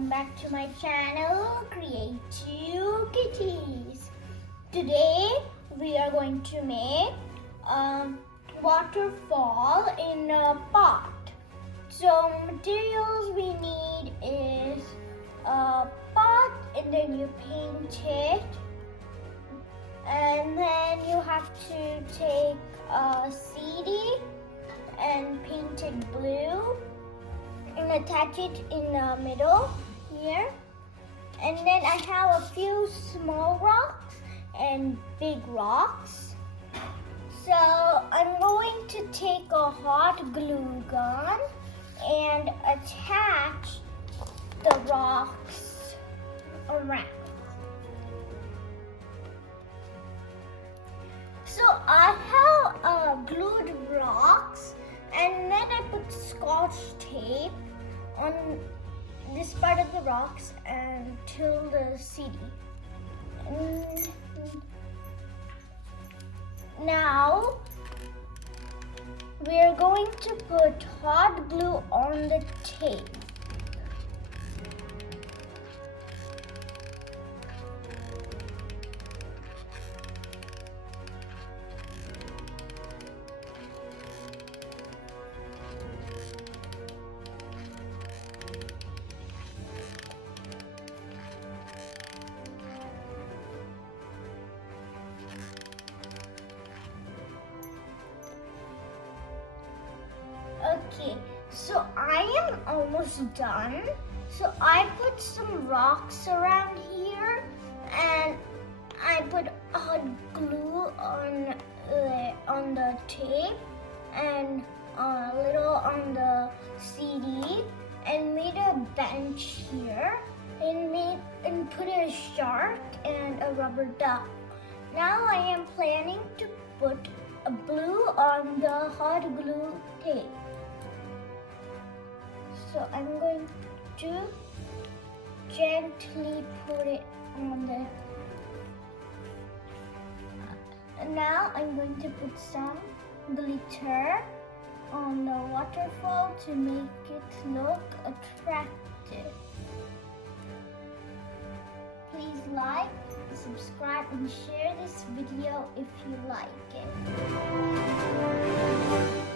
welcome back to my channel, Creative Kitties. Today we are going to make a waterfall in a pot. So materials we need is a pot, and then you paint it, and then you have to take a CD and paint it blue and attach it in the middle here. And then I have a few small rocks and big rocks. So I'm going to take a hot glue gun and attach the rocks around. So I have glued rocks, and then I put scotch tape on this part of the rocks until the CD. Now we're going to put hot glue on the tape. Okay, so I am almost done. So I put some rocks around here, and I put hot glue on the tape and a little on the CD, and made a bench here, and put a shark and a rubber duck. Now I am planning to put a blue on the hot glue tape. So I'm going to gently put it on the... Now I'm going to put some glitter on the waterfall to make it look attractive. Please like, subscribe, and share this video if you like it.